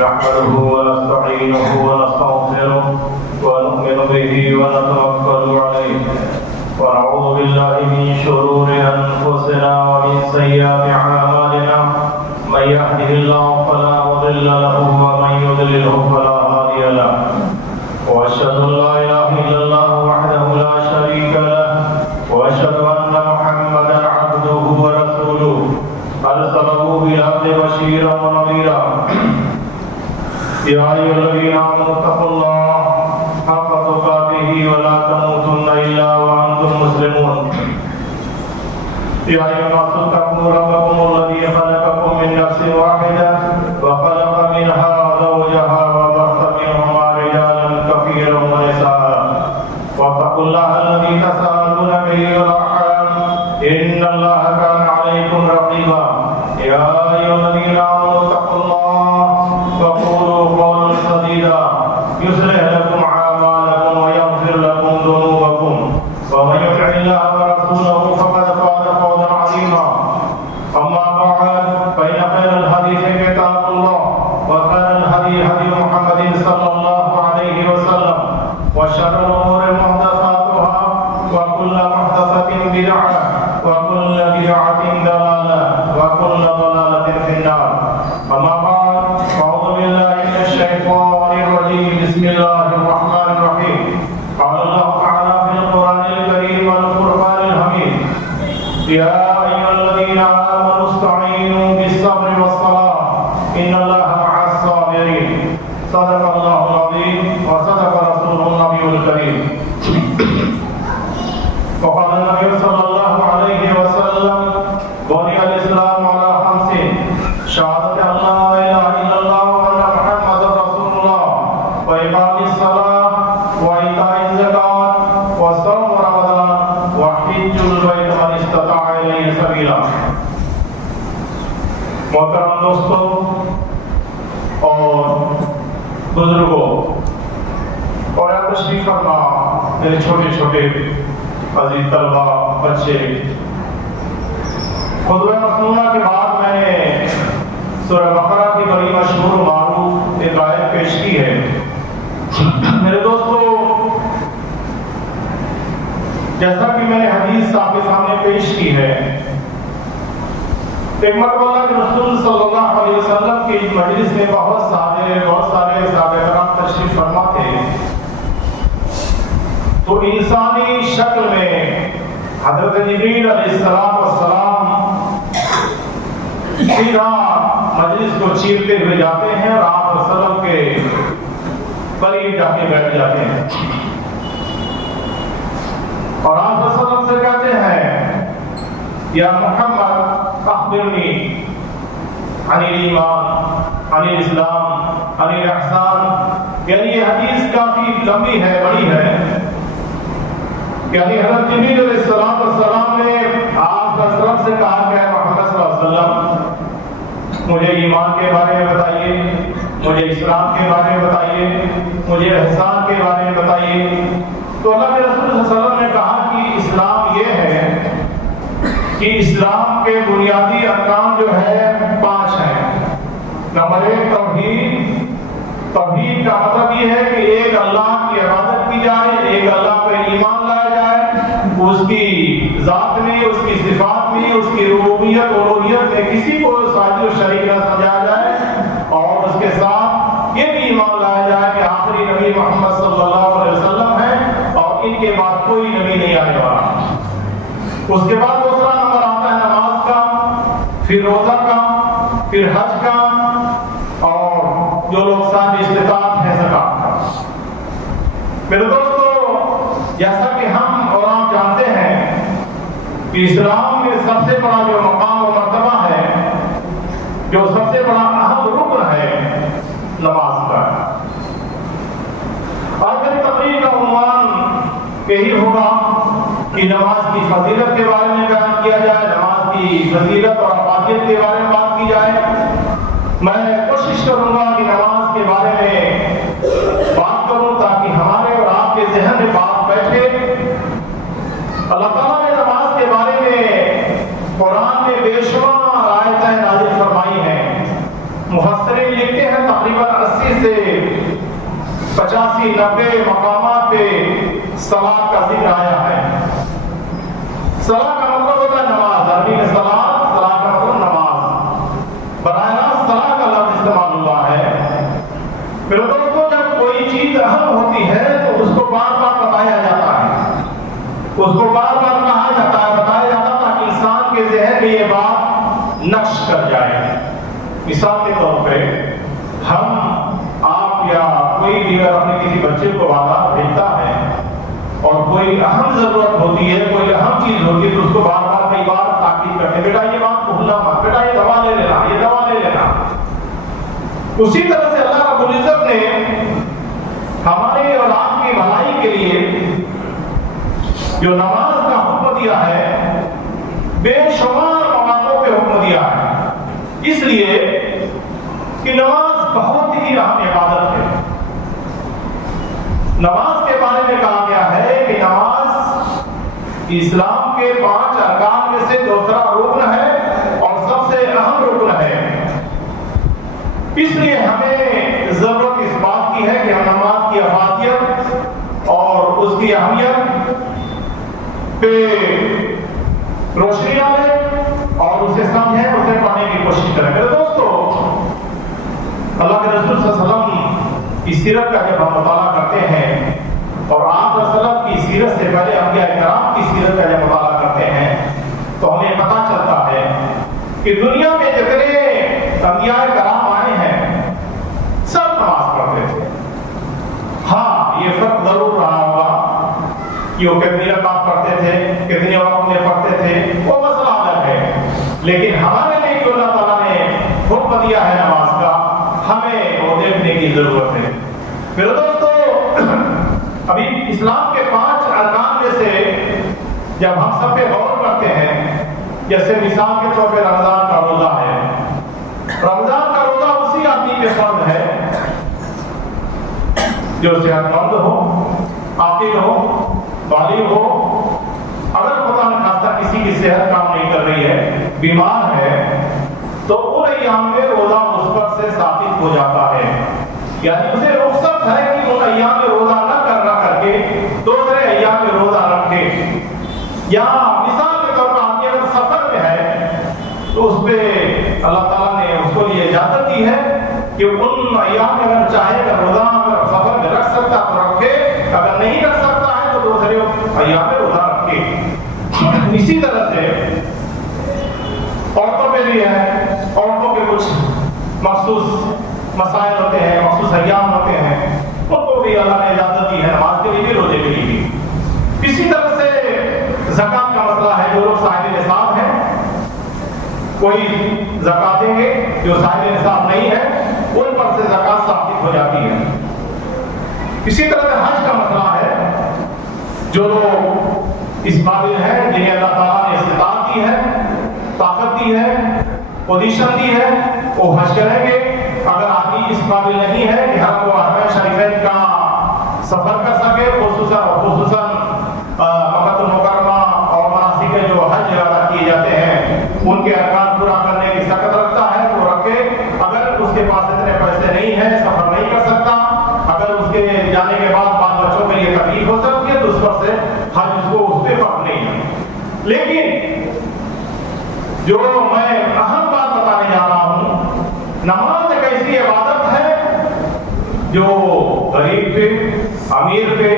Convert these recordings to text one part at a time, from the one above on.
نحمده ونستعينه ونستغفره ونؤمن به ونتوكل عليه ونعوذ بالله من شرور أنفسنا ومن سيئات أعمالنا من يهده الله فلا مضل له ومن يضلله فلا هادي له وأشهد أن لا إله إلا الله وحده لا شريك له وأشهد أن محمدا عبده ورسوله أرسله بالحق بشيرا ونذيرا يا أيها الذين آمنوا اتقوا الله حق تقاته ولا تموتن إلا وأنتم مسلمون يا أيها الناس اتقوا ربكم الذي خلقكم من نفس واحدة وخلق منها زوجها وبث منهما رجالا كثيرا ونساء واتقوا الله الذي تساءلون به والأرحام إن الله كان عليكم رقيبا يا أيها الذين آمنوا اتقوا الله وقولوا قولا سديدا يصلح لكم أعمالكم ويغفر لكم ذنوبكم ومن يطع الله ورسوله فقد فاز فوزا عظيما أما بعد فإن خير الحديث كتاب الله وخير الهدي هدي محمد صلى الله عليه وسلم وشر الأمور محدثاتها وكل محدثة بدعة وكل بدعة ضلالة وكل ضلالة في النار أما بعد أعوذ بالله من الشيطان الرجيم بسم الله الرحمن الرحيم قال الله تعالى في القرآن الكريم والفرقان الحميد يا أيها الذين آمنوا استعينوا بالصبر والصلاة إن الله مع الصابرين صدق الله العظيم وصدق رسوله النبي الكريم وقال النبي صلى الله عليه وسلم بني الإسلام على 5 شهادة أن لا إله إلا الله وأن محمدا رسول الله وإقام الصلاة وإيتاء الزكاة وصوم رمضان وحج البيت من استطاع إليه سبيلا. محترم دوستوں اور بزرگوں اور تشریف فرما میرے چھوٹے چھوٹے عزیز طلبہ بچے، خطبہ مسنونہ کے بعد میں نے سورہ بقرہ کی بڑی مشہور و معروف ایک آیت پیش کی ہے. میرے دوستو، جیسا کہ میں نے حدیث آپ کے سامنے پیش کی ہے، ایک مرتبہ اللہ کے رسول صلی اللہ علیہ وسلم کی مجلس میں بہت سارے صحابہ کرام تشریف فرما تھے. تو انسانی شکل میں حضرت جبریل علیہ السلام سیدھا مجلس کو چیرتے ہوئے جاتے ہیں اور آپ وسلم کے قریب جا کے بیٹھ جاتے ہیں اور آپ وسلم سے کہتے ہیں یا محمد اخبرنی عن الایمان عن الاسلام عن الاحسان. یعنی یہ حدیث کافی لمبی ہے، بڑی ہے. یعنی حضرت جبریل علیہ السلام نے آپ وسلم سے کہا کہ محمد صلی اللہ علیہ وسلم مجھے ایمان کے بارے میں بتائیے، مجھے اسلام کے بارے میں بتائیے، مجھے احسان کے بارے میں بتائیے. تو اللہ کے رسول صلی اللہ علیہ وسلم نے کہا کہ اسلام یہ ہے کہ اسلام کے بنیادی ارکان جو ہے 5 ہیں. نمبر 1 توحید. توحید کا مطلب یہ ہے کہ ایک اللہ کی عبادت کی جائے، ایک اللہ پر ایمان لایا جائے، اس کی ذات میں، اس کی صفات میں، اس کی ربوبیت الوہیت میں کسی کو ساجد و شریک نہ سمجھایا جائے، اور اس کے ساتھ یہ بھی ایمان لایا جائے کہ آخری نبی محمد صلی اللہ علیہ وسلم ہے اور ان کے بعد کوئی نبی نہیں آنے والا. اس کے بعد دوسرا نمبر آتا ہے نماز کا، پھر روزہ کا، پھر حج کا، اور جو لوگ صاحب استطاعت ہے زکات کا. میرے دوستو، جیسا کہ ہم اور آپ جانتے ہیں کہ اسلام میں سب سے بڑا جو مقام و مرتبہ ہے، جو سب سے بڑا اہم رکن ہے، نماز کا. آج میری تقریر کا عنوان یہی ہوگا کہ نماز کی فضیلت کے بارے میں بیان کیا جائے، نماز کی فضیلت اور افادیت کے بارے میں بات کی جائے. میں کوشش کروں گا کہ نماز کے بارے میں بات کروں تاکہ ہمارے اور آپ کے ذہن میں بات بیٹھے. اللہ تعالیٰ نے نماز کے بارے میں قرآن میں بے شمار آیتیں نازل فرمائی ہیں. مفسرین لکھتے ہیں تقریباً 85-90 मकामात पे सलात का जिक्र आया है। सलात का मतलब होता है नमाज। अरबी में सलात का मतलब नमाज। बराह रास्त सलात का लफ्ज इस्तेमाल हुआ है। मेरे दोस्तों, जब कोई चीज अहम होती है तो उसको बार बार बताया जाता है, उसको बार बार कहा जाता है, बताया जाता है ताकि इंसान के ज़हन में ये बात नक्श कर जाए। मिसाल के तौर पे हम आप या कोई भी अगर अपने किसी बच्चे को बाजार भेजता है और कोई अहम जरूरत होती है, कोई अहम चीज होती है, तो उसको बार बार कई बार ताकीद करते हैं, बेटा ये बात भूलना मत, बेटा ये दवा ले लेना, ये दवा ले लेना। उसी तरह से अल्लाह रब्बुल इज्जत ने हमारे और आपकी भलाई के लिए जो नमाज का हुक्म दिया है, बेशुमार मौक़ों पे हुक्म दिया है, इसलिए कि नमाज बहुत ही अहम इबादत है। नमाज के बारे में कहा गया है कि नमाज इस्लाम के 5 अरकान में से दूसरा रुकन है और सबसे अहम रुकन है। इसलिए हमें जरूरत इस बात की है कि हम नमाज की अफादियत और उसकी अहमियत पे रोशनी डालें और उसे समझें, उसे पढ़ने की कोशिश करें। मेरे दोस्तों, अल्लाह के रसूल सल्लल्लाहु अलैहि वसल्लम की सीरत का जब हम मुताला करते हैं और आप सल्लल्लाहु की सीरत से पहले अंबिया किराम की सीरत का जब मुताला करते हैं तो हमें पता चलता है कि दुनिया में जितने अंबिया किराम आए हैं सब नमाज पढ़ते थे। हाँ, ये फर्क जरूर रहा होगा कि वो कितनी रकात पढ़ते थे, कितने वक्त में पढ़ते थे, वो मसला अलग है। लेकिन हमारे लिए जो अल्लाह ताला ने हुक्म दिया है नमाज का, हमें वो देखने की जरूरत है। मेरे दोस्तों, अभी इस्लाम के 5 अरकान में से जब हम सब पे गौर करते हैं, जैसे मिसाल के तौर पे रमजान का रोजा है। रमजान का रोजा उसी आदमी पे फर्ज है जो सेहतमंद हो, आकिल हो, बालिग हो। अगर खुदा न खास्ता किसी की सेहत काम नहीं कर रही है, बीमार है, तो उन अय्याम में रोजा उस पर से साबित हो जाता है, यानी उसे रुख्सत है कि उन अय्याम में रोजा न करके दूसरे अय्याम में रोजा रखे। या मिसाल के तौर पर आदमी अगर सफर में है तो उस पे अल्लाह ताला ने उसको लिए इजाजत दी है कि उन अय्याम में अगर चाहे रोजा अगर सफर में रख सकता तो रखे, अगर नहीं रख सकता है तो दूसरे अय्याम में रोजा रखे। इसी तरह से औरतों पे भी है, औरतों के कुछ मखसूस मसाइल होते हैं, मखसूस अय्याम होते हैं, उनको भी अल्लाह ने इजाजत दी है नमाज के लिए भी, रोजे के लिए भी। इसी तरह से ज़कात का मसला है, जो लोग साहिब निसाब हैं कोई ज़कात देंगे, जो साहिब निसाब नहीं है उन पर से ज़कात साबित हो जाती है। इसी तरह से हज का मसला है, जो लोग इस काबिल हैं, जिन्हें अल्लाह ताला ने इस्तिताअत दी है, ताकत दी है, पोजीशन दी है, वो हज करेंगे। अगर आदमी इस काबिल नहीं है कि हम हरम शरीफैन का सफर कर सके, खुसूसन मक्का मुकर्रमा और मनासिक के जो हज अदा किए जाते हैं उनके अरकान पूरा करने की सकत रखता है तो रखे। अगर उसके पास इतने पैसे नहीं है, सफर नहीं कर सकता, अगर उसके जाने के बाद बाल बच्चों के लिए तकलीफ हो सकती है तो उस पर से हज उसको उस पर फर्क नहीं है। लेकिन जो मैं अहम बात बताने जा रहा हूं, नमाज एक ऐसी इबादत है जो गरीब पे, अमीर पे,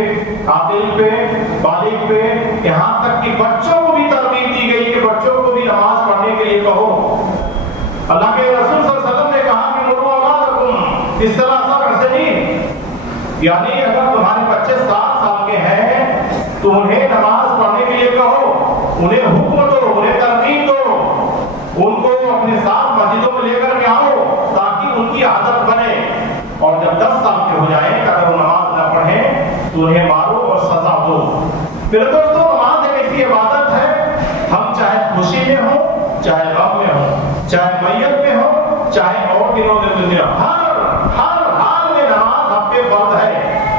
आकिल पे, बालिग पे, यहाँ तक कि बच्चों को भी तरगीब दी गई कि बच्चों को भी नमाज पढ़ने के लिए कहो। अल्लाह के रसूल सल्लल्लाहु अलैहि वसल्लम ने कहा कि मुर्रू औलादकुम इस तरह सब्र से नहीं, यानी अगर तुम्हारे बच्चे 7 साल के हैं तो उन्हें नमाज पढ़ने के लिए कहो, उन्हें हुक्म दो, उन्हें तरगीब दो, उनको अपने साथ मस्जिदों में लेकर के आओ ताकि उनकी आदत बने। और जब 10 साल के हो जाए अगर वो नमाज न पढ़े तो उन्हें मारो और सजा दो। मेरे दोस्तों, नमाज एक ऐसी इबादत है, हम चाहे खुशी में हो, चाहे गम में हो, चाहे मैयत में हो, चाहे और दिनों में दुनिया, हर हाल में नमाज हम पे फर्ज है,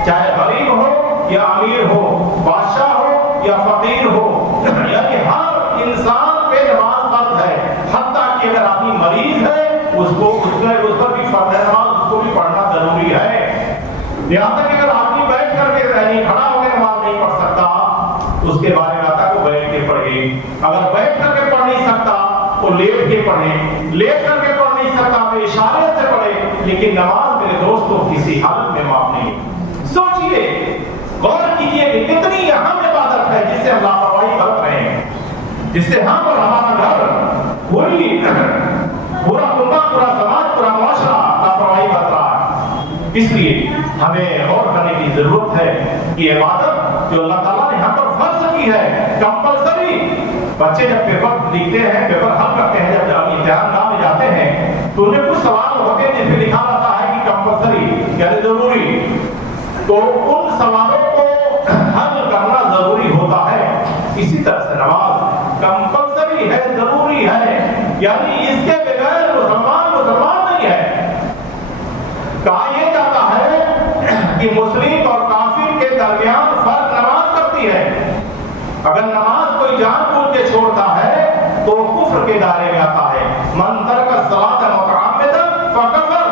चाहे गरीब हो या अमीर हो, बादशाह हो या फकीर हो, यानी हर इंसान पे नमाज फर्ज है। हत्ता कि अगर आदमी मरीज है उसको उस पर भी फर्ज है नमाज, उसको भी पढ़ना जरूरी है। यहाँ तक पढ़िए। अगर बैठ करके पढ़ नहीं सकता तो लेट के पढ़े, लेट करके पढ़ नहीं सकता तो इशारे से पढ़े, लेकिन नमाज मेरे दोस्तों किसी हालत में माफ नहीं। सोचिए, गौर कीजिए कि कितनी अहम इबादत है जिससे हम लापरवाही बरत रहे हैं, जिससे हम और हमारा घर पूरा उम्मा, पूरा समाज, पूरा मुआशरा लापरवाही बरत रहा है। इसलिए हमें गौर करने की जरूरत है कि इबादत जो अल्लाह ताला ने हम पर फर्ज की है, कंपलसरी। बच्चे जब पेपर लिखते हैं, पेपर हल करते हैं, जब इम्तिहान में जाते हैं तो उन्हें कुछ सवाल होते हैं जिसमें लिखा रहता है कि कंपलसरी यानी जरूरी, तो उन सवालों को हल करना जरूरी होता है। इसी तरह से नमाज कंपलसरी है, जरूरी है, यानी इसके बगैर मुसलमान नहीं है। कहा यह जाता है कि मुस्लिम और काफिर के दरमियान फर्क नमाज करती है। अगर नमाज कोई जानबूझ के छोड़ता है तो कुफ्र के दायरे में आता है। मन तरका सलात मुतअम्मिदन फकफर,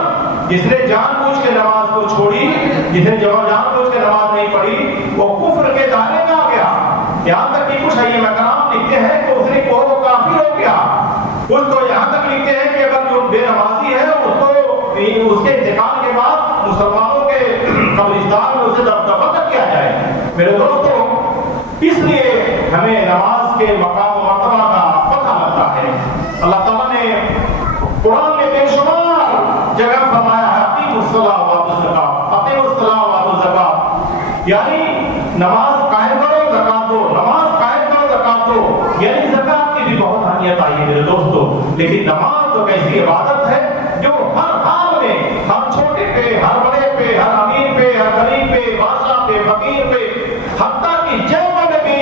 जिसने जानबूझ के नमाज को छोड़ी, जिसने जानबूझ के नमाज नहीं पढ़ी, वो कुफ्र के दायरे में आ गया। यहाँ तक कि कुछ अइम्मा कराम लिखते हैं कि उसने को वो काफिर हो गया। कुछ तो यहाँ तक लिखते हैं कि अगर जो बेनमाजी है उसको उसके इंतकाल के बाद मुसलमानों के कब्रिस्तान में उसे दफन किया जाए। मेरे दोस्तों, इसलिए हमें नमाज के मकाम और मर्तबा का पता लगता है। अल्लाह ताला ने कुरान में बेशुमार जगह फरमाया है अकीमुस्सलाह व आतुज़ ज़कात, अकीमुस्सलाह व आतुज़ ज़कात, यानी नमाज कायम करो, ज़कात दो, नमाज कायम करो, ज़कात दो। यानी ज़कात की भी बहुत अहमियत आई है मेरे दोस्तों। लेकिन नमाज तो ऐसी इबादत है जो हर हाल में, हर छोटे पे, हर बड़े पे, हर अमीर पे, हर गरीब पे, बादशाह पे, फकीर पे, हत्ता की जेब में भी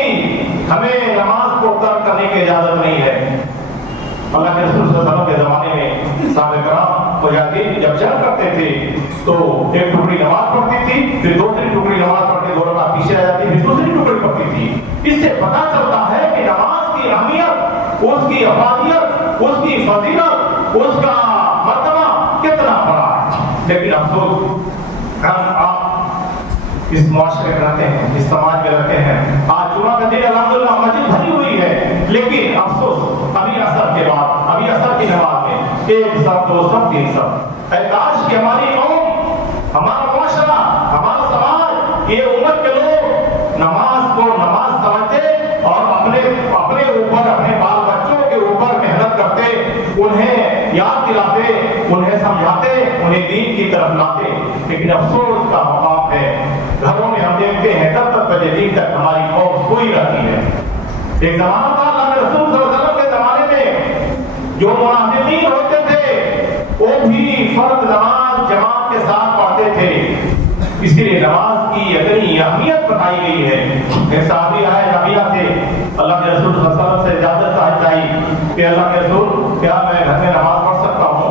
हमें नमाज को तर्क करने की इजाजत नहीं है। अल्लाह के रसूल सल्लल्लाहु अलैहि वसल्लम के जमाने में साहबे कराम मुजाहिदीन जब जंग करते थे तो एक टुकड़ी नमाज पढ़ती थी, फिर दूसरी टुकड़ी नमाज पढ़ के 2 रकात पीछे आ जाती, फिर दूसरी टुकड़ी पढ़ती थी। इससे पता चलता है कि नमाज की अहमियत, उसकी अफादियत, उसकी फजीलत, उसका मर्तबा कितना बड़ा है। लेकिन अफसोस, आप इस मुआशरे में रहते हैं, इस समाज में रहते हैं। आज जुमा का दिन अल्हम्दुलिल्लाह मस्जिद भरी हुई है, लेकिन अफसोस अभी असर के बाद, अभी असर की नमाज में 1 सब 2 सब 3 सब। काश कि हमारी कौम, हमारा मुआशरा, हमारा समाज, ये उम्मत के लोग नमाज को नमाज समझते और अपने ऊपर, अपने बाल बच्चों के ऊपर मेहनत करते, उन्हें याद दिलाते, उन्हें समझाते, उन्हें दीन की तरफ लाते। लेकिन अफसोस का मकाम है, घरों में हम देखते हैं तब तक बजे दिन तक हमारी कौम सोई रहती है। एक जमाना था अल्लाह के रसूल सल्लल्लाहु अलैहि वसल्लम के जमाने में जो मुनाफिकीन होते थे वो भी फर्ज नमाज जमात के साथ पढ़ते थे। इसीलिए नमाज की इतनी अहमियत बताई गई है। एक साहबी आए, नबिया थे, अल्लाह के रसूल सल्लल्लाहु अलैहि वसल्लम से इजाजत चाहिए कि अल्लाह के रसूल, क्या मैं घर में नमाज पढ़ सकता हूँ?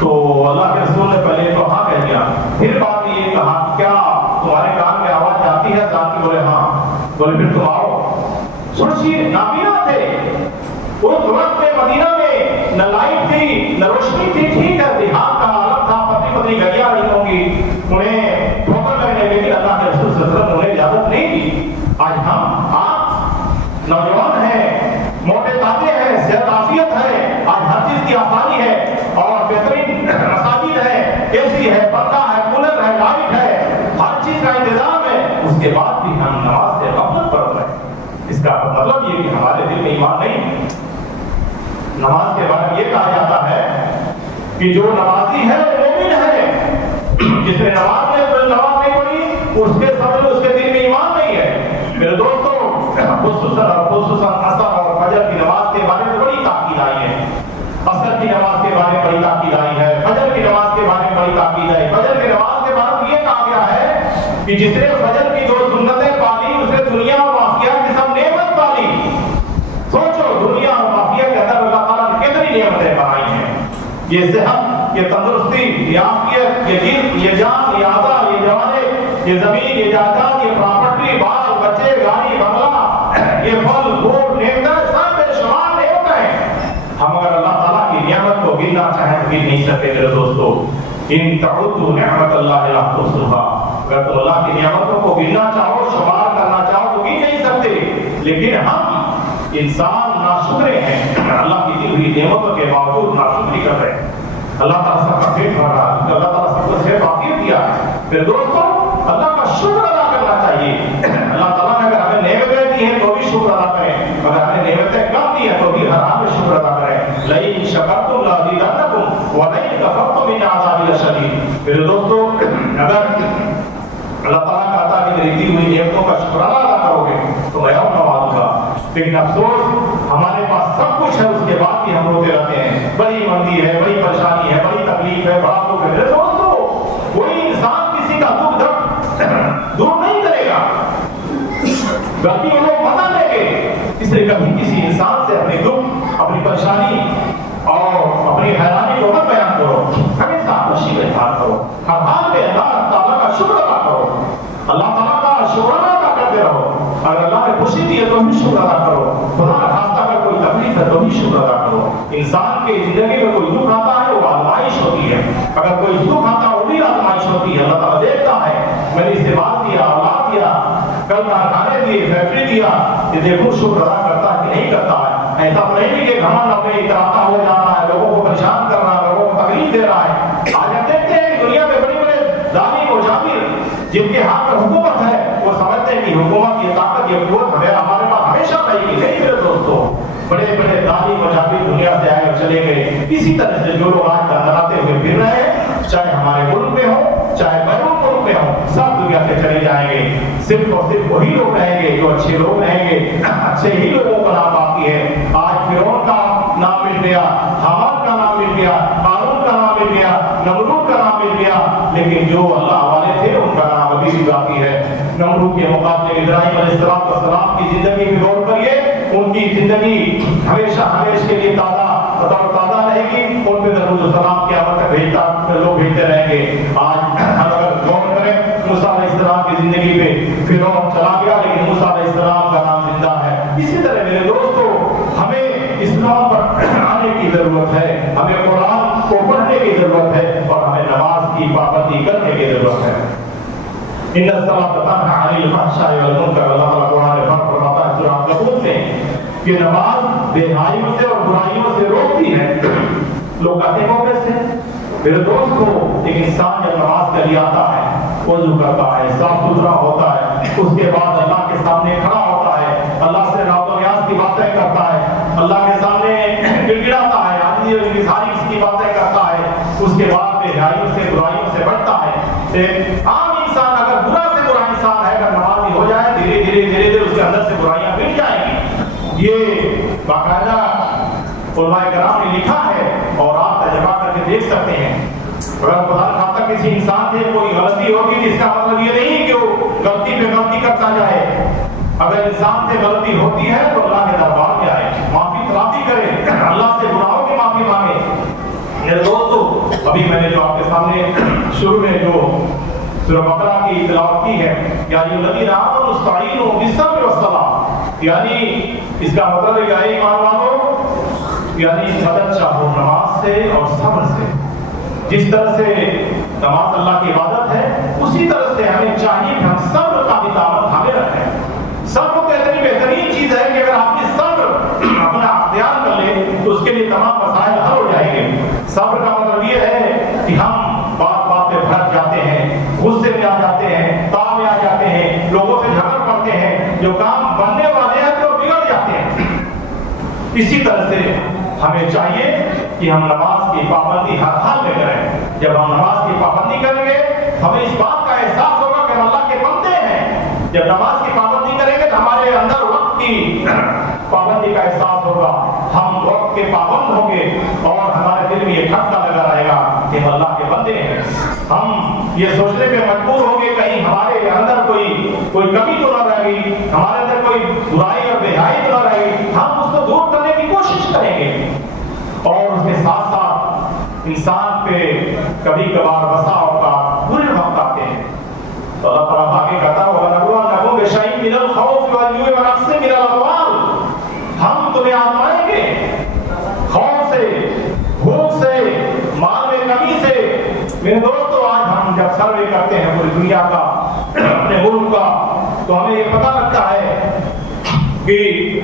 तो अल्लाह के रसूल ने पहले तो हाँ कह दिया, फिर बाद में ये कहा, क्या तुम्हारे कान में आवाज आती है? जाती? बोले हाँ। बोले फिर तुम आओ। सोचिए, नाबीना थे उस वक्त में, मदीना में न लाइट थी, न रोशनी थी, ठीक है, देहात का हालत था, पतली गलियां नहीं होंगी, उन्हें ठोकर लगने, लेकिन अल्लाह के रसूल सल्लल्लाहु अलैहि वसल्लम उन्हें इजाजत नहीं दी। आज हम, आप नौजवान हैं, मोटे ताजे हैं, सेहत आफियत है, आज हर चीज की आसानी है और बेहतरीन मसाजिद है, एसी है, पंखा है, कूलर है, लाइट है, हर चीज का इंतजाम है, उसके बाद भी हम नमाज से गफलत कर रहे हैं। इसका मतलब ये कि हमारे दिल में ईमान नहीं। नमाज के बारे में ये कहा जाता है कि जो नमाजी है वो मोमिन है, जिसने नमाज नहीं पढ़ी उसके समझ उसके दिल में ईमान नहीं है। मेरे दोस्तों, खुसूसन असर और फजर की नमाज के बारे में बड़ी ताकीद आई है। असर की नमाज के बारे में बड़ी ताकीद आई है, फजर की नमाज के बारे में बड़ी ताकीद है। फजर की नमाज के बारे में ये कहा गया है कि जिसने फजर की 2 सुन्नतें पाली उसने दुनिया और माफिया की सब नेमत पाली। सोचो, दुनिया और माफिया के अंदर अल्लाह ताला ने कितनी नेमतें बनाई हैं। ये सेहत, ये तंदुरुस्ती, ये आफियत, ये जिस्म, ये जान, ये आदा, ये जवाने, ये जमीन, ये जायदाद, ये प्रॉपर्टी, बाल बच्चे, गाड़ी बंगला, ये फल फूल, नेमतें, सब बेशुमार नेमतें। हम अगर अल्लाह ताला की नियामत को गिनना चाहें तो गिन नहीं सकते मेरे दोस्तों। इन तउद्दू निअमतल्लाहि ला तुहसूहा, अगर तुम अल्लाह की नियामतों को गिनना चाहो, शुमार करना चाहो तो गिन नहीं सकते। लेकिन हम انسان ناشکرے ہیں، اللہ کی دی ہوئی نعمتوں کے باوجود ناشکری کر رہے ہیں۔ اللہ تعالیٰ سب کا پیٹ بھر رہا ہے، اللہ تعالیٰ سب کو صحت عافیت دیا ہے۔ پھر دوستوں اللہ کا شکر ادا کرنا چاہیے۔ اللہ تعالیٰ نے اگر ہمیں نعمتیں دی ہیں تو بھی شکر ادا کریں، اگر ہمیں نعمتیں کم دی ہیں تو بھی ہر حال میں شکر ادا کریں۔ لئن شکرتم لازیدنکم ولئن کفرتم ان عذابی لشدید۔ میرے دوستو اگر اللہ تعالیٰ کہتا ہے کہ میری دی ہوئی نعمتوں کا شکرانہ ادا کرو گے تو میں اور نوازوں گا، لیکن افسوس ہمارے پاس سب کچھ ہے، اس کے بعد بھی ہم روتے رہتے ہیں۔ بڑی مندی ہے، بڑی پریشانی ہے، بڑی تکلیف ہے، بڑا دکھ ہے۔ میرے دوستو کوئی انسان کسی کا دکھ درد دور نہیں کرے گا، بلکہ وہ لوگ بتا دیں گے۔ اس لیے کبھی کسی انسان سے اپنے دکھ، اپنی پریشانی اور اپنی حیرانی کو مت بیان کرو، ہمیشہ خوشی کا اظہار کرو، ہر حال میں اللہ تعالیٰ کا شکر ادا کرو، اللہ تعالیٰ کا شکرانہ ادا کرتے رہو۔ اگر اللہ نے خوشی دی ہے تو بھی شکر ادا کرو، خدا نہ خواستہ اگر کوئی تکلیف ہے تو بھی شکر ادا کرو۔ انسان کے زندگی میں کوئی دکھ آتا ہے وہ آزمائش ہوتی ہے، اگر کوئی سکھ آتا ہے وہ بھی آزمائش ہوتی ہے۔ اللہ تعالیٰ دیکھتا ہے میں نے اسے بات دیا، اولاد دیا، کل کارخانے دیے، فیکٹری دیا، یہ دیکھو شکر ادا کرتا ہے کہ نہیں کرتا ہے۔ ایسا نہیں کہ گھمنڈ اپنے اتراتا ہو جا رہا ہے، لوگوں کو پریشان کر رہا ہے، لوگوں کو تکلیف دے رہا ہے۔ آج ہم دیکھتے ہیں کہ دنیا میں بڑے بڑے ظالم و جابر جن کے ہاتھ میں حکومت ہے وہ سمجھتے ہیں کہ حکومت یہ طاقت یہ قوت ہمارے پاس ہمیشہ رہے گی۔ نہیں میرے دوستو، بڑے بڑے ظالم و جابر دنیا سے آئے اور چلے گئے۔ اسی طرح سے جو لوگ آج دندراتے ہوئے پھر رہے ہیں، چاہے ہمارے ملک میں ہوں چاہے بیرون ملک میں ہوں، سب دنیا سے چلے جائیں گے۔ صرف اور صرف وہی لوگ رہیں گے جو اچھے لوگ رہیں گے، اچھے ہی لوگوں کا نام باقی ہے۔ آج فرعون کا نام مل گیا، حامان کا نام مل گیا، قارون کا نام مل گیا، نمرود کا نام مل گیا، لیکن جو اللہ والے تھے ان کا نام ابھی بھی باقی ہے۔ نمرود کے مقابلے میں ابراہیم علیہ السلام کی زندگی میں غور کریے، ان کی زندگی ہمیشہ ہمیشہ کے لیے تازہ رہے گی، ان پہ درود السلام کی آمد تک لوگ بھیجتے رہیں گے۔ آج اگر غور کریں موسیٰ علیہ السلام کی زندگی پہ، فرعون چلا گیا لیکن موسیٰ علیہ السلام کا نام زندہ ہے۔ اسی طرح میرے دوستو ہمیں اسلام پر آنے کی ضرورت ہے، ہمیں قرآن کو پڑھنے کی ضرورت ہے اور ہمیں نماز کی پابندی کرنے کی ضرورت ہے۔ ان الصلاۃ تنہی عن الفحشاء والمنکر، اللہ تعالیٰ قرآن میں فرماتا ہے سورہ عنکبوت میں کہ نماز بے حیائی سے اور برائیوں سے روکتی ہے۔ لوگ کہتے ہیں وہ کیسے؟ میرے دوستو ایک انسان جب نماز کے لیے آتا ہے، وضو کرتا ہے، صاف ستھرا ہوتا ہے، اس کے بعد اللہ کے سامنے کھڑا ہوتا ہے، اللہ سے راز و نیاز کی باتیں کرتا ہے، اللہ کے سامنے گڑ گڑاتا ہے، عاجزی اور انکساری کی باتیں کرتا ہے، اس کے بعد بے حیائیوں سے برائیوں سے بچتا ہے۔ ایک عام انسان اگر برا سے برا انسان ہے، اگر نمازی ہو جائے دھیرے دھیرے اس کے اندر سے برائیاں مٹ جائیں گی۔ یہ باقاعدہ علماء کرام نے لکھا ہے اور آپ تجربہ کر کے دیکھ سکتے ہیں۔ اگر خدا خاصہ کسی انسان سے کوئی غلطی ہوگی تو اس کا مطلب یہ نہیں کہ وہ غلطی پہ غلطی کرتا جائے۔ اگر انسان سے غلطی ہوتی ہے تو اللہ کے دربار میں آئے، معافی تلافی کرے، اللہ سے گناہوں کی معافی مانگے۔ میرے دوستو ابھی میں نے جو آپ کے سامنے شروع میں جو سورہ بقرہ کی تلاوت کی ہے، یا ایھا الذین آمنوا استعینوا بالصبر والصلاۃ، یعنی اس کا مطلب ہے کہ اے ایمان والو، یعنی مدد چاہو نماز سے اور صبر سے۔ جس طرح سے نماز اللہ کی عبادت ہے، اسی طرح سے ہمیں چاہیے کہ ہم صبر کا بھی دعوت ہمیں رکھیں۔ صبر تو اتنی بہترین چیز ہے کہ اگر آپ کی صبر اپنا اختیار کر لے تو اس کے لیے تمام مسائل حل ہو جائیں گے۔ صبر کا مطلب یہ ہے کہ ہم بات بات پہ بھڑک جاتے ہیں، غصے میں آ جاتے ہیں، تاؤ میں آ جاتے ہیں، لوگوں سے جھگڑ پڑتے ہیں، جو کام بننے والے ہیں تو بگڑ جاتے ہیں۔ اسی طرح سے ہمیں چاہیے کہ ہم نماز کی پابندی ہر حال میں کریں۔ جب ہم نماز کی پابندی کریں گے ہمیں اس بات کا احساس ہوگا کہ ہم اللہ کے بندے ہیں۔ جب نماز کی پابندی کریں گے تو ہمارے اندر وقت کی پابندی کا احساس ہوگا، ہم وقت کے پابند ہوں گے اور ہمارے دل میں یہ کھٹکا لگا رہے گا کہ ہم اللہ کے بندے ہیں۔ ہم یہ سوچنے میں مجبور ہوں گے کہیں ہمارے اندر کوئی کمی تو نہ رہ گئی، ہمارے اندر کوئی برائی اور بے حیائی تو نہ رہ گئی، ہم اس کو دور کرنے کی کوشش کریں گے۔ اور اس کے ساتھ ساتھ انسان پہ کبھی کبھار بسا اوقات برے وقت آتے ہیں تو اللہ تعالیٰ آگے کہتا ہے وَلَنَبْلُوَنَّكُم بِشَيْءٍ مِّنَ الْخَوْفِ وَالْجُوعِ وَنَقْصٍ مِّنَ الْأَمْوَالِ، ہم تمہیں آزمائیں گے خوف سے، بھوک سے، مال میں کمی سے۔ میرے دوستو آج ہم جب سروے کرتے ہیں پوری دنیا کا، اپنے ملک کا، تو ہمیں یہ پتہ لگتا ہے کہ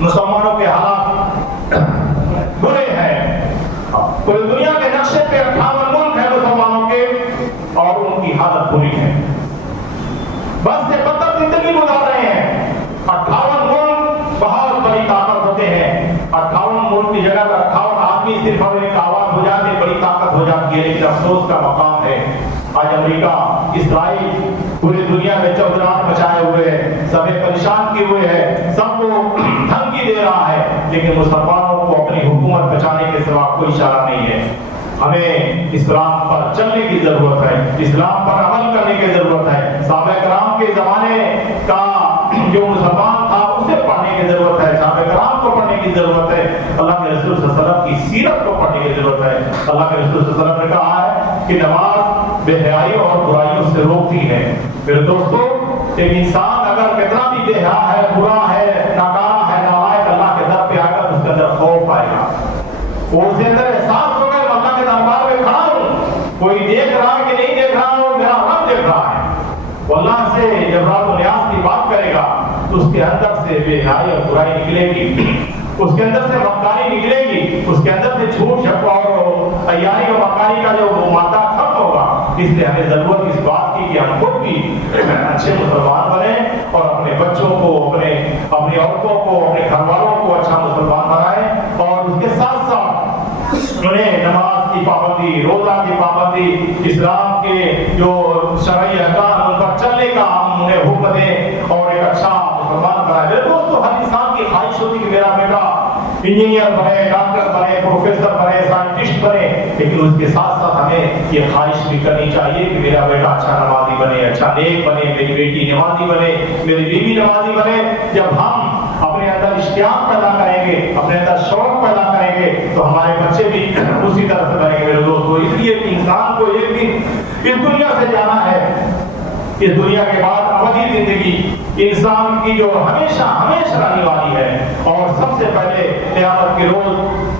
मुसलमानों के हालात बुरे हैं। पूरी दुनिया के नक्शे पे 58 मुल्क हैं मुसलमानों के और उनकी हालत बुरी है। बस से बदतर जिंदगी गुजार रहे हैं। 58 मुल्क बहुत बड़ी ताकत होते हैं। 58 मुल्क की जगह 58 आदमी सिर्फ और एक आवाज हो जाते बड़ी ताकत हो जाती है। लेकिन अफसोस का मकाम है आज अमेरिका, इस्राइल पूरी दुनिया में चौधराहट मचाए हुए है, सभी परेशान किए हुए है, सबको धमकी दे रहा है, लेकिन मुसलमानों को अपनी हुकूमत बचाने के सिवा कोई इशारा नहीं है। हमें इस्लाम पर चलने की जरूरत है, इस्लाम पर अमल करने की जरूरत है। सहाबा कराम के जमाने का जो मुसलमान था उसे पढ़ने की जरूरत है, सहाबा कराम को पढ़ने की जरूरत है, अल्लाह के रसूल सल्लल्लाहु अलैहि वसल्लम की सीरत को पढ़ने की जरूरत है। अल्लाह के रसूल सल्लल्लाहु अलैहि वसल्लम ने कहा है कि नमाज बेहयाई और बुराइयों से रोकती है। मेरे दोस्तों, एक इंसान अगर कितना भी बेहया है, बुरा है, नाकारा है, नालायक, अल्लाह के दर पे आएगा तो उसके अंदर खौफ आएगा, उसके अंदर एहसास होगा मैं अल्लाह के दरबार में खड़ा हूँ, कोई देख रहा है कि नहीं देख रहा है, मेरा रब देख रहा है। अल्लाह से जब रात न्यास की बात करेगा तो उसके अंदर से बेहयाई और बुराई निकलेगी, उसके अंदर से मक्कारी निकलेगी, उसके अंदर से झूठ झप और अय्यारी और मक्कारी का जो मादा खत्म होगा। इसलिए हमें जरूरत इस बात की कि हम खुद भी अच्छे मुसलमान बने और अपने बच्चों को, अपनी औरतों को, अपने घर वालों को अच्छा मुसलमान बनाएं और उसके साथ साथ उन्हें नमाज की पाबंदी, रोजा की पाबंदी, इस्लाम के जो शरई अहकाम उन पर चलने का हम उन्हें हुक्म दें और एक अच्छा मुसलमान बनाए। दोस्तों, हर इंसान की ख्वाहिश होती कि मेरा बेटा इंजीनियर बने, डॉक्टर बने, प्रोफेसर बने, साइंटिस्ट बने, लेकिन उसके साथ साथ हमें ये ख्वाहिश भी करनी चाहिए कि मेरा बेटा अच्छा नमाजी बने, अच्छा नेक बने, मेरी बेटी नमाजी बने, मेरी बीवी नमाजी बने। जब हम अपने अंदर इश्तियाक पैदा करेंगे, अपने अंदर शौक पैदा करेंगे तो हमारे बच्चे भी उसी तरह से बनेंगे। मेरे दोस्तों, इसलिए इंसान को एक दिन इस दुनिया से जाना है। इस दुनिया के बाद अवधि जिंदगी इंसान की जो हमेशा हमेशा रहने वाली है और सबसे पहले क़यामत के रोज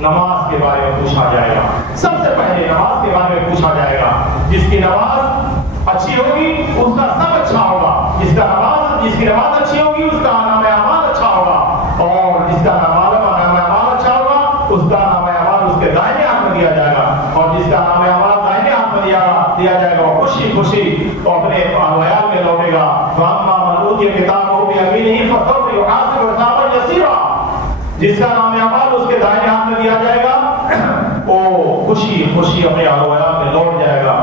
नमाज के बारे में पूछा जाएगा। सबसे पहले नमाज के बारे में पूछा जाएगा। जिसकी नमाज अच्छी होगी उसका सब अच्छा होगा, जिसकी नमाज अच्छी होगी उसका नाम अमाल अच्छा होगा और जिसका नाम अमाल अच्छा होगा उसका नाम अमाल उसके दाहिने हाथ में दिया जाएगा और जिसका नाम अमाल दाहिने हाथ में दिया जाएगा वो खुशी खुशी तो अपने अहवाल में लौटेगा। जिसका नाम अमाल उसके दाहिने हाथ में दिया जाएगा वो खुशी खुशी अपने अहवाल में लौट जाएगा।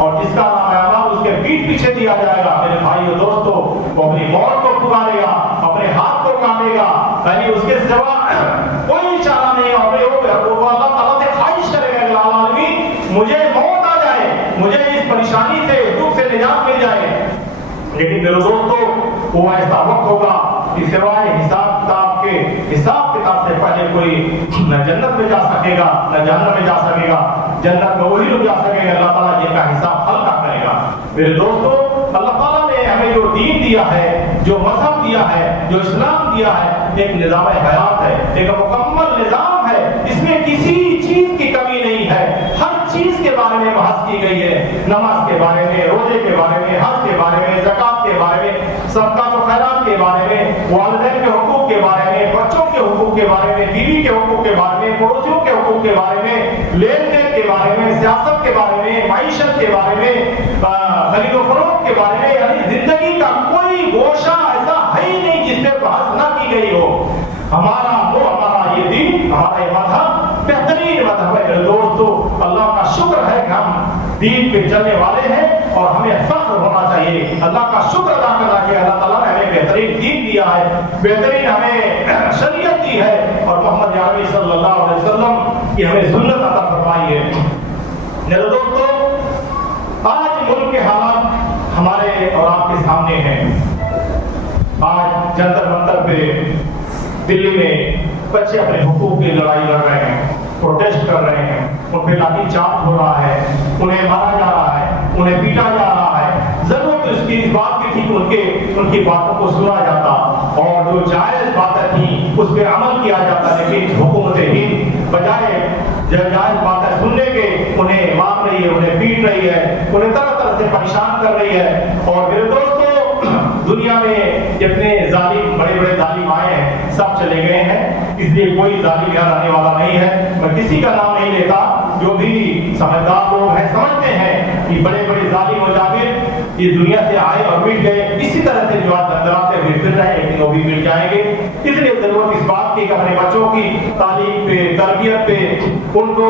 और जिसका नाम अमाल उसके पीठ पीछे दिया जाएगा, मेरे भाइयों दोस्तों, वो अपनी मौत को पुकारेगा, अपने हाथ को काटेगा, यानी उसके सिवा कोई चारा नहीं है। वो अल्लाह ताला से ख्वाहिश करेगा कि मुझे मौत आ जाए, मुझे इस परेशानी से, दुख से निजात मिल जाए। लेकिन मेरे दोस्तों, वो ऐसा वक्त होगा कि सिवाय हिसाब किताब से पहले कोई न जन्नत में जा सकेगा न जहन्नम में जा सकेगा। जन्नत में वही लोग जा सकेंगे अल्लाह ताला जिनका हिसाब हल्का करेगा। मेरे दोस्तों, अल्लाह ताला ने हमें जो दीन दिया है, जो मजहब दिया है, जो इस्लाम दिया है, एक निज़ाम हयात है, एक मुकम्मल निज़ाम है। इसमें किसी चीज की कमी नहीं है। हर चीज के बारे में बहस की गई है। नमाज के बारे में, रोजे के बारे में, हज के बारे में, ज़कात के बारे में, सदका और खैरात के बारे में, वालिदैन के हुकूक के बारे में, बच्चों के हुकूक के बारे में, बीवी के हुकूक के बारे में, पड़ोसियों के हुकूक के बारे में, लेन देन के बारे में, सियासत के बारे में, माईशत के बारे में, खरीद और फरोख्त के बारे में, यानी जिंदगी का कोई गोशा ऐसा है ही नहीं जिसपे बहस न की गई हो। हमारा ये दीन, हमारा ये मजहब बेहतरीन मजहब है। मेरे दोस्तों, अल्लाह का शुक्र है कि हम दीन पे चलने वाले हैं और हमें फख्र होना चाहिए। अल्लाह का शुक्र अदा करना चाहिए। अल्लाह ताला ने हमें बेहतरीन दीन दिया है, बेहतरीन हमें शरीयत दी है और मोहम्मद अरबी सल्लल्लाहु अलैहि वसल्लम की हमें सुन्नत अता फरमाई है। मेरे दोस्तों, आज मुल्क के हालात हमारे और आपके सामने हैं। आज जंतर मंतर पे दिल्ली में बच्चे अपने हुकूक की लड़ाई लड़ रहे हैं, प्रोटेस्ट कर रहे हैं, उन पे लाठीचार्ज हो रहा है, उन्हें मारा जा रहा है, उन्हें पीटा जा रहा है। जरूरत इसकी इस बात की थी कि उनकी बातों को सुना जाता और जो जायज बातें थी उस पर अमल किया जाता, लेकिन हुकूमत हिंद बजाय जायज बातें सुनने के उन्हें मार रही है, उन्हें पीट रही है, उन्हें तरह तरह से परेशान कर रही है। और मेरे दोस्तों, دنیا میں جتنے ظالم بڑے بڑے ظالم آئے ہیں سب چلے گئے ہیں، اس لیے کوئی ظالم یہاں رہنے والا نہیں ہے۔ میں کسی کا نام نہیں لیتا، جو بھی سمجھدار لوگ ہیں سمجھتے ہیں کہ بڑے بڑے ظالم و جابر یہ دنیا سے آئے اور مٹ گئے، اسی طرح سے جو دندراتے ہوئے پھر رہے لیکن وہ بھی مٹ جائیں گے۔ اس لیے ضرورت اس بات کی کہ اپنے بچوں کی تعلیم پہ، تربیت پہ، ان کو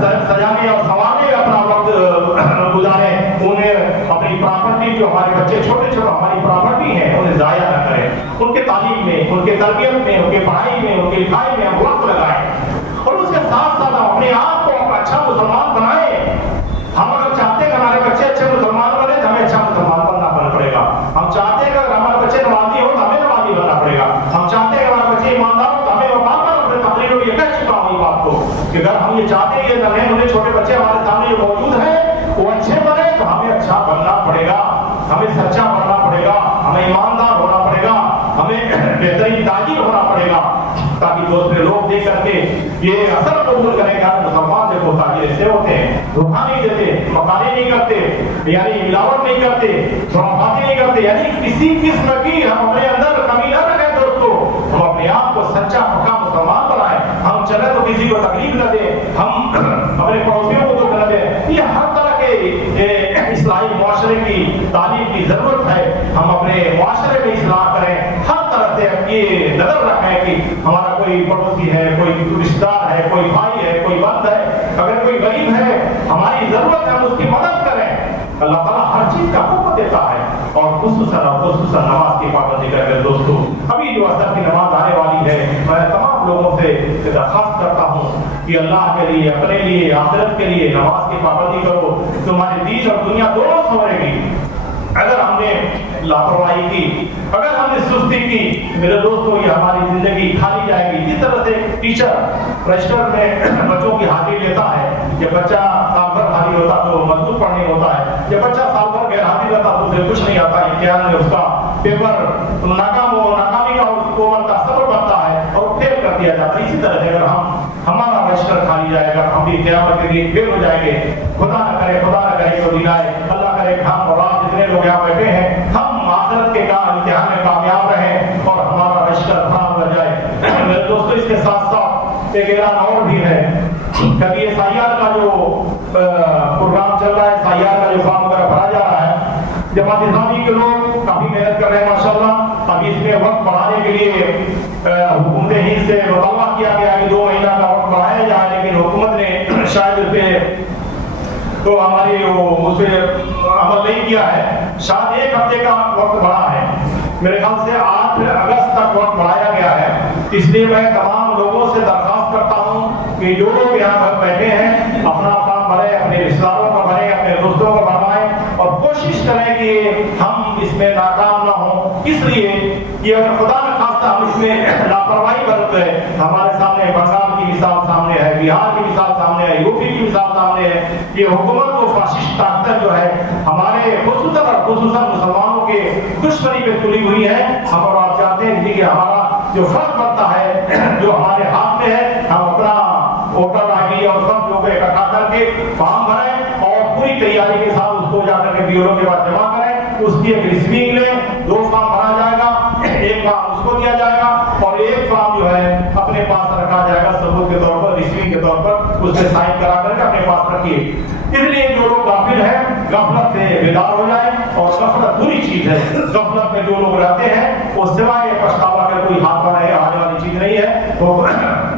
سجانے اور سنوارنے میں اپنا وقت گزاریں، انہیں اپنی پراپرٹی جو ہمارے بچے چھوٹے چھوٹے ہماری پراپرٹی ہیں انہیں ضائع نہ کریں، ان کے تعلیم میں، ان کے تربیت میں، ان کے پڑھائی میں، ان کی لکھائی میں ہم وقت لگائیں، اور اس کے ساتھ ساتھ ہم اپنے آپ کو اچھا مسلمان بنائیں۔ ہم اگر چاہتے ہیں کہ ہمارے بچے اچھے مسلمان بنے تو ہمیں اچھا مسلمان بننا پڑے گا۔ ہم چاہتے ہیں کہ اگر ہمارے بچے نمازی ہو تو ہمیں نمازی بننا پڑے گا۔ ہم چاہتے ہیں کہ ہمارے بچے ایماندار ہو تو ہمیں وفادار اپنے تقریر میں یہ کہہ چکا ہوں یہ بات کو کہ اگر ہم یہ چاہتے ہیں یہ ننھے منھے چھوٹے بچے ہمارے سامنے جو موجود ہیں وہ اچھے بنے تو ہمیں اچھا بننا پڑے گا، ہمیں سچا بننا پڑے گا، ہمیں ایماندار ہونا پڑے گا، ہمیں بہترین تاجر ہونا پڑے گا، تاکہ دوسرے لوگ دیکھ کر کے یہ اثر قبول کریں کہ مسلمان دیکھو تاجر ایسے ہوتے ہیں، دھوکہ نہیں دیتے، مکانے نہیں کرتے، یعنی ملاوٹ نہیں کرتے، خرافاتی نہیں کرتے، یعنی کسی قسم کی ہم اپنے اندر کمی نہ رکھیں دوستو، ہم اپنے آپ کو سچا پکا مسلمان بنائیں، ہم چلے تو کسی کو تکلیف نہ دیں، ہم اپنے پڑوسیوں کو دکھ نہ دیں۔ یہ ہر طرح کے اصلاحی معاشرے کی تعلیم کی ضرورت ہے، ہم اپنے معاشرے میں اصلاح کریں، ہر طرح سے یہ نظر رکھیں کہ ہمارا کوئی پڑوسی ہے، کوئی رشتہ دار ہے، کوئی بھائی ہے، کوئی بند ہے، اگر کوئی غریب ہے ہماری ضرورت ہے ہم اس کی مدد کریں۔ اللہ تعالیٰ ہر چیز کا حکم دیتا ہے، اور خصوصاً نماز کی پابندی کریں۔ دوستو ابھی جو عصر کی نماز آنے والی ہے، میں تمام لوگوں سے درخواست کرتا ہوں کہ اللہ کے لیے، اپنے لیے، آخرت کے لیے نماز کی پابندی کرو، تمہارے دین اور دنیا دونوں سنورے گی۔ اگر ہم نے لاپرواہی کی، اگر ہم نے سستی کی، میرے دوستوں یہ ہماری زندگی کھالی جائے گی۔ جس طرح سے ٹیچر رجسٹر میں بچوں کی حاضری لیتا ہے، جب بچہ سال بھر حاضر ہوتا تو مزدور پڑھنے ہوتا ہے، جب بچہ سال بھر غیر حاضر رہتا تو اسے کچھ نہیں آتا، امتحان میں اس کا پیپر ناکامی کا صبر بنتا ہے اور فیل کر دیا جاتا ہے۔ اسی طرح سے اگر ہمارا رجسٹر خالی جائے گا، ہم بھی قیامت کے دن فیل ہو جائیں گے۔ خدا نہ کرے تو دن آئے، اللہ کرے ہم اور آپ جتنے لوگ یہاں بیٹھے ہیں ہم آخرت کے امتحان میں کامیاب رہیں اور ہمارا رجسٹر خراب ہو جائے۔ میرے دوستو اس کے ساتھ ساتھ ایک اعلان اور بھی ہے، کبھی یہ سیار کا جو پروگرام چل رہا ہے، سیار کا جو فارم وغیرہ بھرا جا رہا ہے، جماعت اسلامی کے لوگ کافی محنت کر رہے ہیں ماشاءاللہ۔ ابھی اس میں وقت بڑھانے کے لیے حکومت ہند سے مطالبہ کیا گیا ہے کہ 2 مہینہ کا وقت بڑھایا جائے، لیکن حکومت نے شاید اس پہ تو ہماری اس پہ عمل نہیں کیا ہے۔ شاید 1 ہفتے کا وقت بڑھا ہے، میرے خیال سے 8 اگست تک وقت بڑھایا گیا ہے۔ اس لیے میں تمام لوگوں سے درخواست کرتا ہوں کہ جو لوگ یہاں بیٹھے ہیں اپنا فارم بھریں، اپنے رشتہ داروں کا بھریں، اپنے دوستوں کا بھروائیں، اور کوشش کریں کہ ہم اس میں ناکام نہ ہوں۔ اس لیے کہ اگر خدا نہ خواستہ ہم اس میں لاپرواہی برت گئے، ہمارے سامنے بنگال کی مثال سامنے ہے، بہار کی مثال سامنے ہے، یو پی کی مثال سامنے ہے۔ یہ حکومت کو فاشسٹ طاقت جو ہے ہمارے خصوصاً مسلمانوں کے دشمنی پہ تلی ہوئی ہے۔ ہم اور آپ چاہتے ہیں کہ ہمارا جو فرق بنتا ہے، جو ہمارے ہاتھ میں ہے، ہم اپنا ووٹر آئی ڈی اور سب لوگ اکٹھا کر کے فارم بھریں اور پوری تیاری کے ساتھ اس کو جا کر کے بیورو کے پاس جمع کریں۔ اس کی ایک ریسیونگ لیں، 2 فارم بھرا جائے گا، 1 فارم اس کو دیا جائے گا اور 1 فارم جو ہے اپنے پاس رکھا جائے گا ثبوت کے طور پر، ریسیونگ کے طور پر اس پہ سائن کرا کر کے اپنے پاس رکھیے۔ اس لیے جو لوگ غافل ہیں غفلت سے بیدار ہو جائیں، اور غفلت بری چیز ہے۔ غفلت میں جو لوگ رہتے ہیں وہ سوائے پچھتاوا کے کوئی ہاتھ بنائے آنے والی چیز نہیں ہے۔ وہ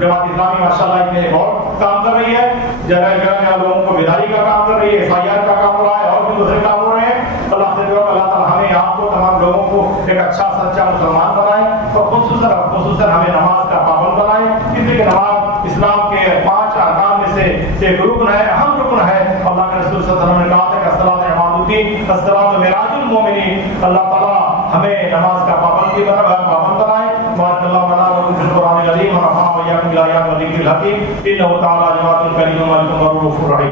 جماعت اسلامی ماشاءاللہ اتنے بہت کام کر رہی ہے، جگہ جگہ لوگوں کو بیداری کا کام کر رہی ہے، FIR کا کام ہو رہا ہے اور بھی دوسرے کام ہو رہے ہیں۔ اللہ سے دعا اللہ تعالیٰ ہمیں آپ کو تمام لوگوں کو ایک اچھا سچا مسلمان بنائے، اور خصوصاً ہمیں نماز کا پابند بنائے۔ اس لیے کہ نماز اسلام کے 5 ارکان میں سے ایک رکن ہے، اہم رکن ہے۔ اللہ کے رسول صلی اللہ علیہ وسلم نے کہا تھا کہ الصلاۃ عماد الدین، الصلاۃ معراج المومنین۔ اللہ تعالیٰ ہمیں نماز کا پابند بنائے۔ بارک اللہ لنا ولکم فی القرآن العظیم ونفعنا وإياکم بالآیات والذکر الحکیم۔ انہ تعالیٰ جواد کریم ملک رؤوف رحیم۔